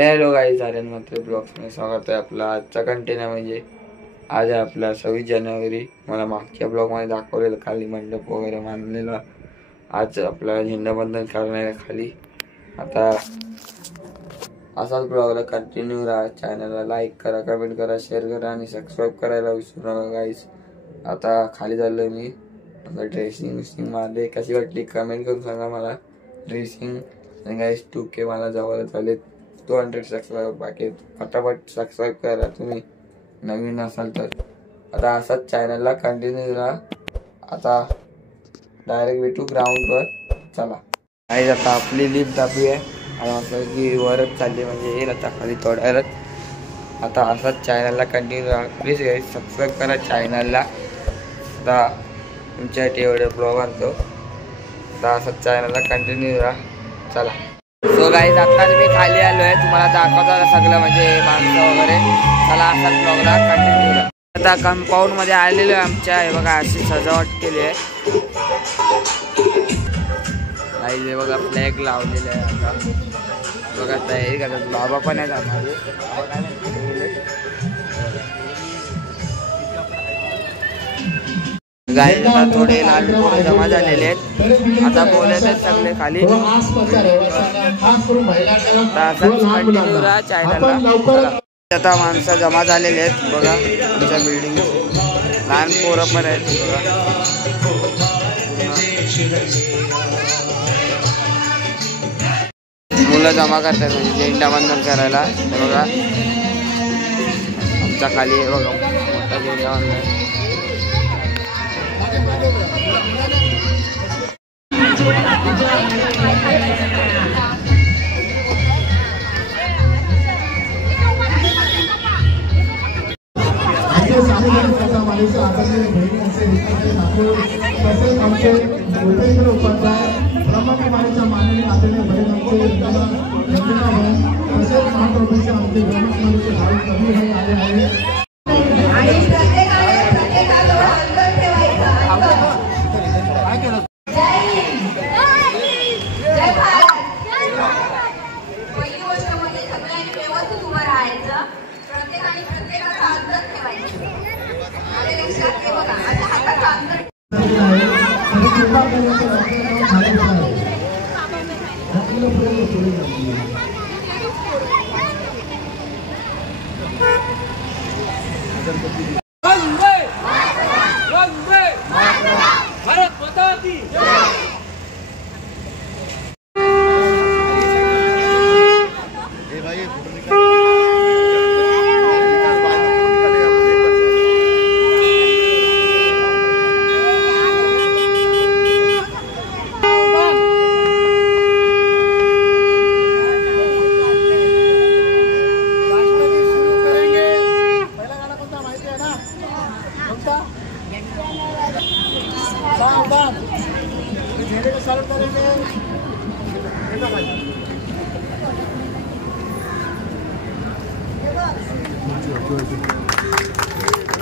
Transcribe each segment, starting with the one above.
Hello guys, Aryan Mhatre blogs में स्वागत आहे आपला। आजचा कंटेन म्हणजे आज आहे आपला 26 जानेवारी। मला मागच्या ब्लॉग मध्ये दाखवलेलं खाली मंडप वगैरे बांधलेला। आज आपला झेंडावंदन करणार आहे खाली। आता असाच ब्लॉगला कंटिन्यू राहा। चॅनलला लाईक करा, कमेंट करा, शेअर करा आणि सबस्क्राइब करायला विसरू नका गाईज। आता खाली चाललोय मी। आता ड्रेसिंग मध्ये कशी वाटली कमेंट करून सांगा मला। ड्रेसिंग आणि गाईज 2K मला जवळच आले। 200 सबस्क्राइब बाकी फटाफट सबस्क्राइब करा तुम्ही नवीन असाल तर। आता असाच चॅनलला कंटिन्यू राहा। आता डायरेक्ट भेटू ग्राउंड वर, चला। गाईज आता आपली लिफ्ट आपली आहे आणि असं की वरच चालली, म्हणजे येईल आता खाली थोड्या। आता असाच चॅनलला कंटिन्यू राहा प्लीज गाईज, सबस्क्राइब करा चॅनलला। आता तुमच्यासाठी एवढे ब्लॉग आणतो। आता असाच चॅनलला कंटिन्यू राहा, चला। सो गाईज आता मी खाली आलो आहे, तुम्हाला दाखवतो सगळं म्हणजे माणसं वगैरे। चला असाच ब्लॉगला कंटिन्यू राहा। आता कंपाऊंड मध्ये आलेलो आहे आमच्या, हे बघा अशी सजावट केली आहे गाईज। हे बघा फ्लॅग लावलेला आहे आता बघा। तयारी करतात बाबा पण आहेत आम्हाला। गाईज आता थोडे लाल पोरं जमा झालेले आहेत, आता बोलत आहेत सगळे खाली। कंटिन्यू राहा चॅनलला। आता माणसं जमा झालेले आहेत बघा आमच्या बिल्डिंग। लहान पोरं पण आहेत बघा। मुलं जमा करतात म्हणजे झेंडावंदन करायला। बघा आमच्या खाली बघा मोठा झेंडावंदन।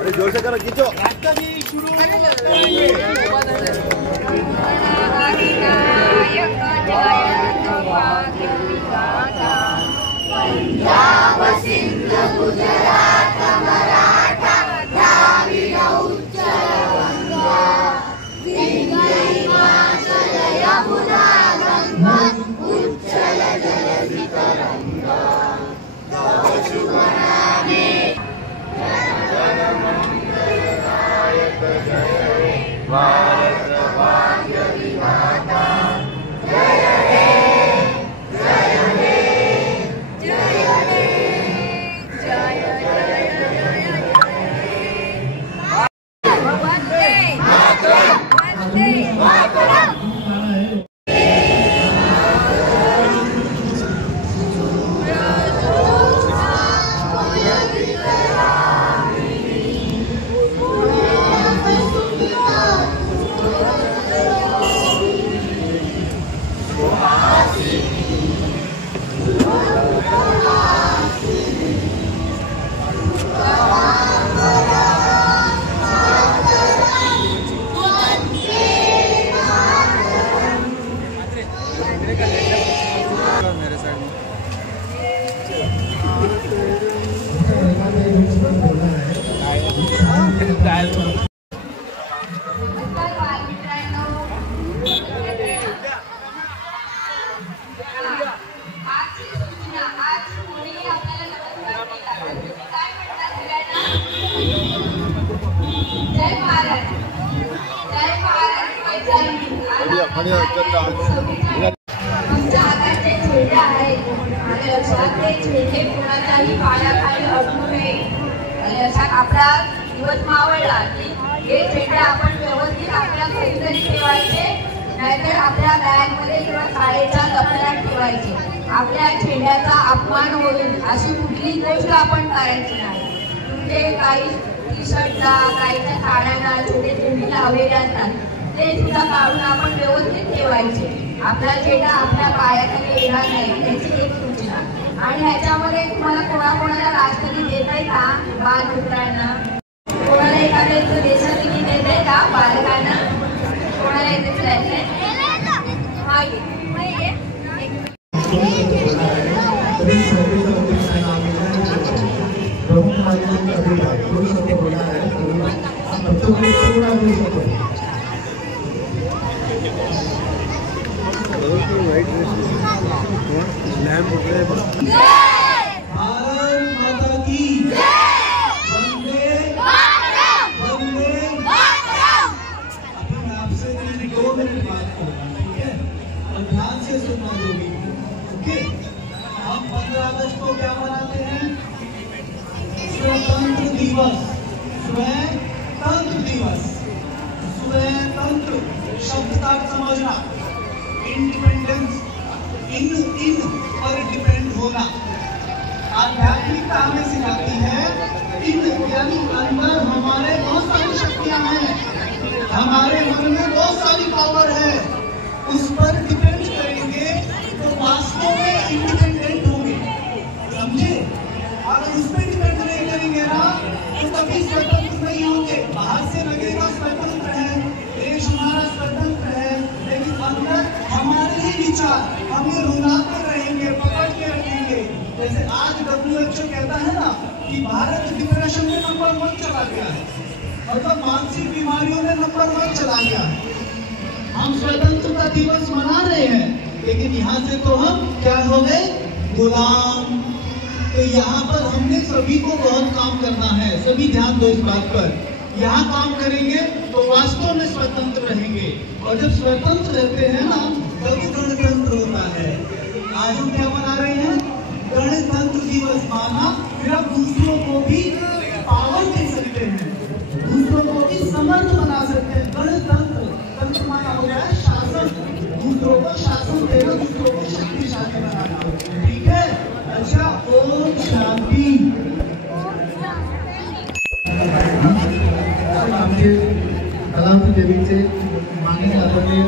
अरे जोर से करो, खींचो। पंजाब सिंध गुजरात मराठा द्राविड उत्कल गंगा, सिंधु हिमाचल यमुना गंगा, उच्चल जलधि तरंगा। तव शुभ नामे भारत भाग्य विधाता, जय हे जय हे जय हे जय जय वंदे मातरम, वंदे मातरम। आणि आमच्या हाताचे झेंडे आहेत आणि लक्षात ते झेंडे कुणाच्याही पायाखाली अडकू नये. लक्षात आपला दिवस मावळला की हे झेंडे आपण व्यवस्थित आपल्या घरी तरी ठेवायचे, नाहीतर आपल्या बॅगमध्ये किंवा शाळेच्या दप्तरात ठेवायचे. आपल्या झेंड्याचा अपमान होईल अशी कुठलीच गोष्ट आपण करायची नाही. तुमचे काही टी शर्टला, काहीच्या साड्यांना छोटे झेंडे लावलेले असतात ते सुद्धा काढून आपण व्यवस्थित ठेवायचे. आपला झेंडा आपल्या पायाखाली येणार नाही त्याची एक सूचना. आणि ह्याच्यामध्ये तुम्हाला कोणाकोणाला राष्ट्रगीत देताय का बालमित्रांना? कोणाला एखाद्या देशभक्ती देताय का बालकांना? कोणाला येते फिरायचे? शब्द का समझना, इंडिपेंडेंस इन पर डिपेंड होना। आध्यात्मिकता हमें सिखाती है इन यानी अंदर हमारे बहुत सारी शक्तियां हैं, हमारे मन में बहुत सारी पावर है, उस पर डिपेंड करेंगे तो वास्तव में इंडिपेंडेंट होंगे, समझे? अगर उस पर डिपेंड नहीं करेंगे ना तो कभी स्वतंत्र नहीं होंगे। बाहर से लगेगा स्वतंत्र है, देश हमारा स्वतंत्र है, लेकिन अंदर हमारे ही विचार हमें रुलाते रहेंगे, पकड़ के रखेंगे। जैसे आज WHO कहता है ना कि भारत डिप्रेशन में नंबर 1 चला गया है, मतलब मानसिक बीमारियों में नंबर 1 चला गया है। हम स्वतंत्रता दिवस मना रहे हैं, लेकिन यहाँ से तो हम क्या हो गए? गुलाम। तो यहाँ पर हमने सभी को बहुत काम करना है, सभी ध्यान दो इस बात पर। यहाँ काम करेंगे तो वास्तव में स्वतंत्र रहेंगे, और जब स्वतंत्र रहते हैं ना तभी गणतंत्र होता है। आज हम क्या मना रहे हैं? गणतंत्र दिवस माना, फिर आप दूसरों को भी पावर दे सकते हैं, दूसरों को भी समर्थ बना सकते हैं। गणतंत्र, तंत्र माना हो गया शासन, दूसरों को शासन देना, दूसरों को शक्तिशाली बनाना, ठीक है? अच्छा, ओम शांति। आमचे कलावती देवीचे माननीय आदरणीय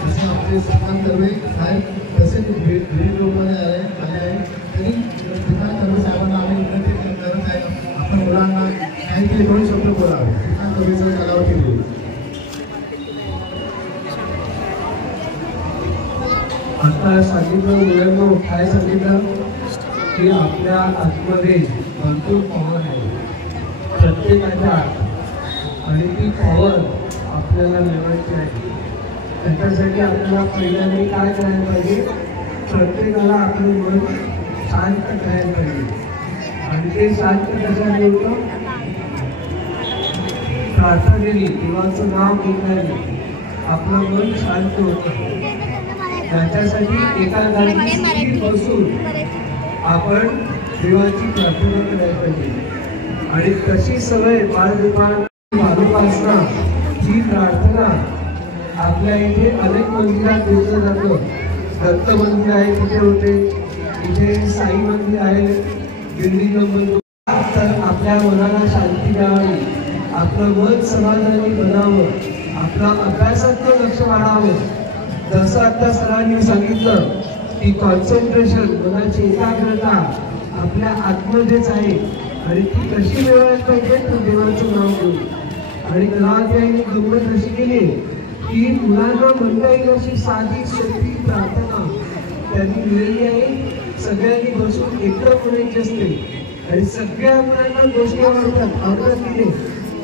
जसे आपले श्रीकांत कर्वे साहेब तसे विविध लोकांनी आले आहे, तरी श्रीकांत कर्वे साहेबांना आम्ही विनंती करत आहे आपण मुलांना काहीतरी 2 शब्द बोलावे. श्रीकांत कर्वेचा कलावती देवी. आता सांगितलं मुलांना काय सांगितलं की आपल्या आतमध्ये भरपूर पॉवर आहे प्रत्येकाच्या, आणि ती पॉवर आपल्याला मिळवायची आहे. त्याच्यासाठी आपल्याला पहिल्यांदा काय करायला पाहिजे? प्रत्येकाला आपलं मन शांत करायला पाहिजे. आणि ते शांत कशाने होतं? प्रार्थनेने, देवाचं नाव घेतल्याने आपलं मन शांत होतं. त्याच्यासाठी एका जागी बसून आपण देवाची प्रार्थना करायला पाहिजे. आणि तशी सवय बालकांना ही प्रार्थना आपल्या इथे अनेक मंदिरात घेतलं जातं. दत्त मंदिर आहे तिथे होते, इथे साई मंदिर आहे, दिल्ली मंदिर. तर आपल्या मनाला शांती द्यावी, आपलं मन समाधानी बनावं, आपलं अभ्यासात लक्ष वाढावं. जसं आता सरांनी सांगितलं की कॉन्सन्ट्रेशन, मनाची एकाग्रता आपल्या आतमध्येच आहे, आणि ती कशी मिळवायला पाहिजे? तर देवाचं नाव घेऊन. आणि कलावतीने गंमत अशी केली की मुलांना म्हणता येईल अशी साधी सोपी प्रार्थना त्यांनी लिहिली आहे. सगळ्यांनी बसून एकत्र म्हणायची असते, आणि सगळ्या मुलांना गोष्टी आवडतात की नाही.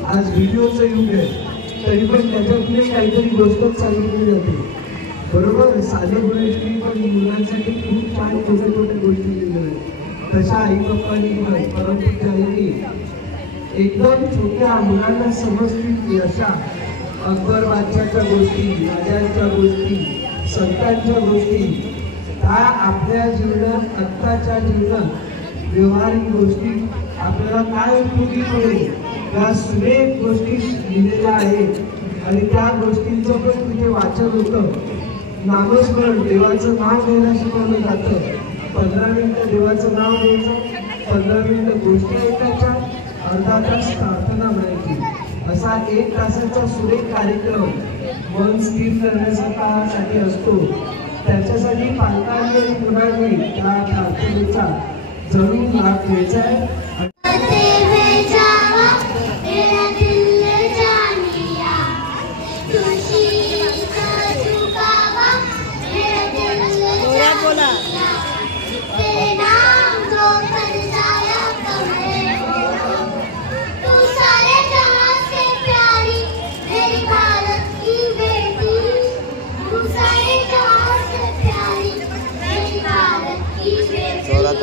आज व्हिडिओचं युग आहे, तरी पण त्याच्यातून काहीतरी गोष्ट सांगितली जाते, बरोबर? साधे गोष्टी पण मुलांसाठी खूप छान छोट्या छोट्या गोष्टी लिहिल्या आहेत. तशा आई बाप्पांनी परंपरा एकदम छोट्या मुलांना समजतील अशा अकबर बादशाहच्या गोष्टी, राजांच्या गोष्टी, संतांच्या गोष्टी, त्या आपल्या जीवनात, आत्ताच्या जीवनात व्यवहारिक गोष्टी आपल्याला काय उपयोगी पडेल त्या सुरेख गोष्टी लिहिलेल्या आहेत आणि त्या गोष्टींचं पण तिथे वाचन होतं. नामस्मरण, देवाचं नाव घ्यायला शिकवलं जातं. 15 मिनिटं देवाचं नाव घ्यायचं, 15 मिनिटं गोष्टी ऐकायच्या, अर्धा तास प्रार्थना म्हणायची. असा 1 तासाचा सुरेख कार्यक्रम मन स्थिर करण्यासाठी असतो. त्याच्यासाठी पालकांनी आणि मुलांनी त्या प्रार्थनेचा जरूर लाभ घ्यायचा आहे.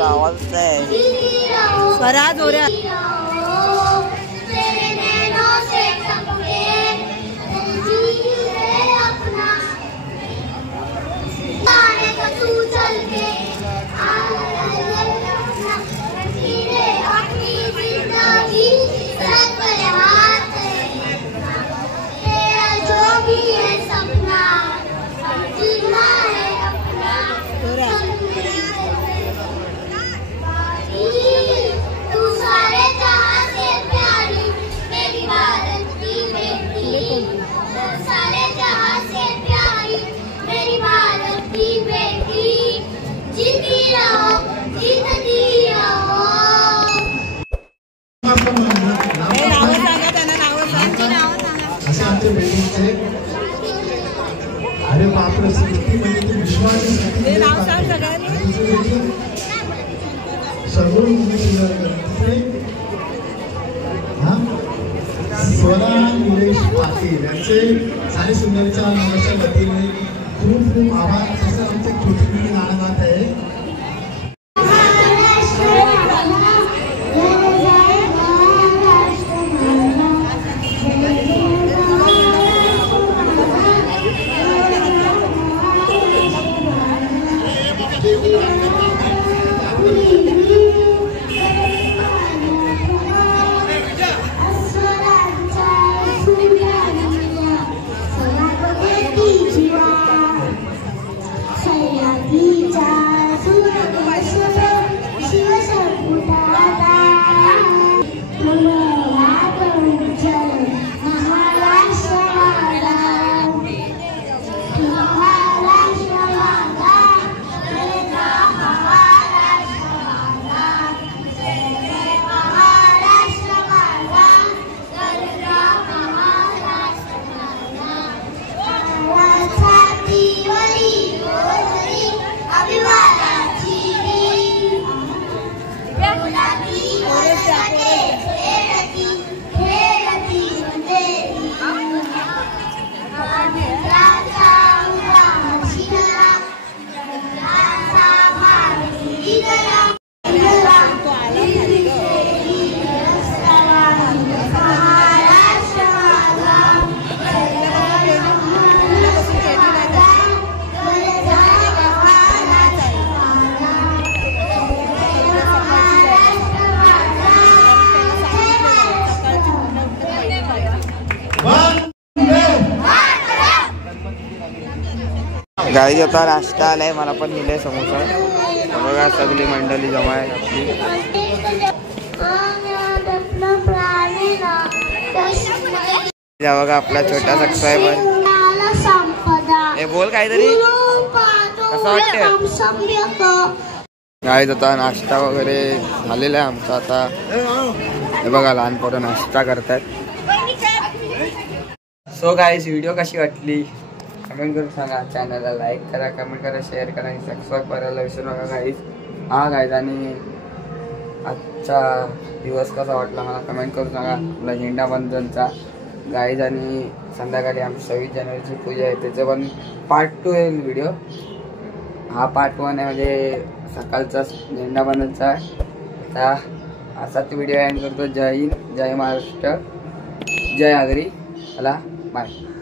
आवाज स्वरा जोरा अरे बापरे, सृष्टी म्हणजे ती विश्वास सगळं स्वरा निलेश पाटील यांचे साडे सुंदरच्या नावाच्या वतीने खूप खूप आभार. तसं आमचे छोटे नाणनाथ आहे. गाईज आता नाश्ता आलाय, मला पण दिलाय समोसा. बघा सगळी मंडळी जमा आहे आपली. बघा आपला छोटा सबस्क्रायबर. हे बोल काहीतरी, कसं वाटतं गाईज? आता नाश्ता वगैरे झालेला आहे आमचा. आता हे बघा लहान पोरं नाश्ता करतात. सो गाईज व्हिडिओ कशी वाटली कमेंट करून सांगा. चॅनलला लाईक करा, कमेंट करा, शेअर करा आणि सबस्क्राईब करायला विसरू नका गाईज. हा गाईज, आणि आजचा दिवस कसा वाटला मला कमेंट करून सांगा. आपला झेंडावंदनचा गाईज, आणि संध्याकाळी आमची 26 जानेवारीची पूजा आहे, त्याचं पण पार्ट 2 येईल व्हिडिओ. हा पार्ट 1 आहे, म्हणजे सकाळचा झेंडावंदनचा. आता असाच व्हिडिओ एंड करतो. जय हिंद, जय महाराष्ट्र, जय आगरी. चला बाय.